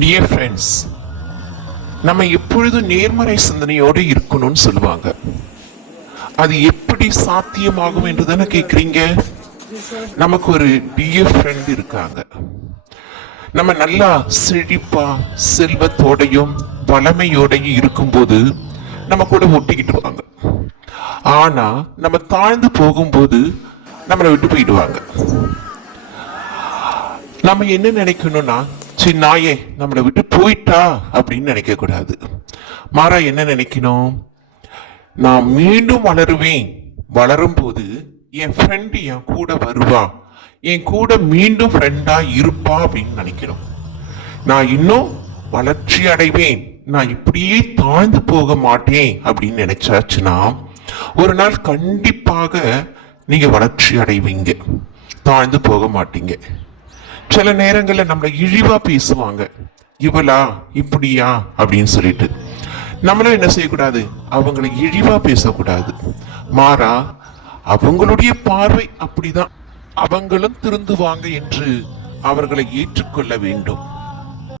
Dear friends, நம்ம எப்பொழுதும் நேர்மறை சிந்தனையோடு இருக்கணும்னு சொல்லுவாங்க. அது எப்படி சாத்தியமாகும் என்று தானே கேட்குறீங்க. நமக்கு ஒரு டியர் ஃப்ரெண்ட் இருக்காங்க. நம்ம நல்லா செழிப்பா செல்வத்தோடையும் வளமையோடையும் இருக்கும்போது நம்ம கூட ஒட்டிக்கிட்டுருவாங்க. ஆனா நம்ம தாழ்ந்து போகும்போது நம்மளை விட்டு போயிடுவாங்க. நம்ம என்ன நினைக்கணும்னா, சரி நாயே நம்மளை விட்டு போயிட்டா அப்படின்னு நினைக்க கூடாது. மாறா என்ன நினைக்கணும், நான் மீண்டும் வளருவேன், வளரும் போது என் ஃப்ரெண்டு என் கூட வருவா, என் கூட மீண்டும் ஃப்ரெண்டா இருப்பா அப்படின்னு நினைக்கணும். நான் இன்னும் வளர்ச்சி அடைவேன், நான் இப்படியே தாழ்ந்து போக மாட்டேன் அப்படின்னு நினைச்சாச்சுன்னா ஒரு நாள் கண்டிப்பாக நீங்க வளர்ச்சி அடைவீங்க, தாழ்ந்து போக மாட்டீங்க. சில நேரங்களில் நம்மளை இழிவா பேசுவாங்க, இவளா இப்படியா அப்படின்னு சொல்லிட்டு. நம்மளும் என்ன செய்யக்கூடாது, அவங்களை இழிவா பேசக்கூடாது. மாறா அவங்களுடைய பார்வை அப்படிதான், அவங்களும் திருந்துவாங்க என்று அவர்களை ஏற்றுக்கொள்ள வேண்டும்.